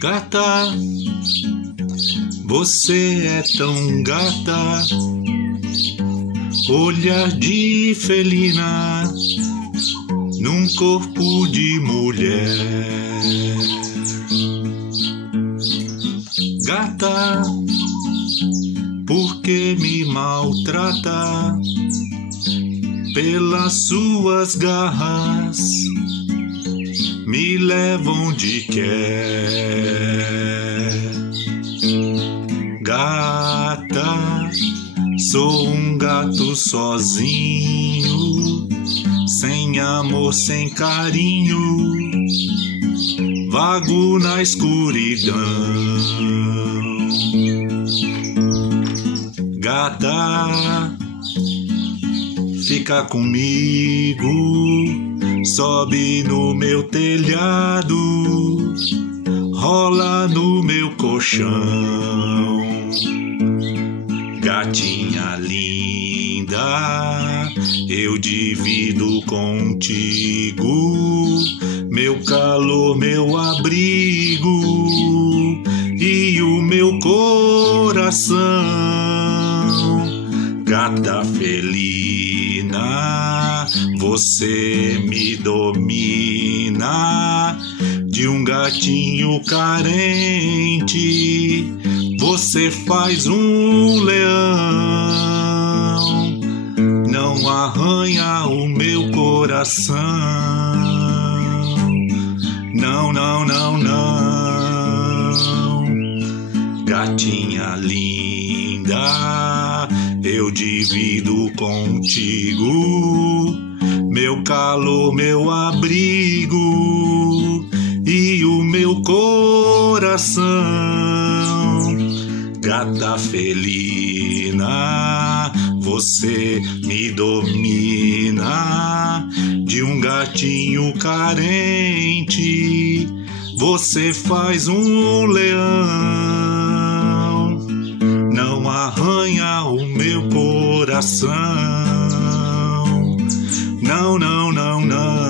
Gata, você é tão gata, olhar de felina num corpo de mulher. Gata, por que me maltrata? Pelas suas garras me levam de quer. Gata, sou um gato sozinho, sem amor, sem carinho, vago na escuridão. Gata, fica comigo, sobe no meu telhado, rola no meu colchão. Gatinha linda, eu divido contigo meu calor, meu abrigo e o meu coração. Gata felina, você me domina. De um gatinho carente, você faz um leão. Não arranha o meu coração. Não, não, não, não. Gatinha linda, eu divido contigo meu calor, meu abrigo e o meu coração. Gata felina, você me domina. De um gatinho carente, você faz um leão. Não arranha o meu coração. Não, não, não, não.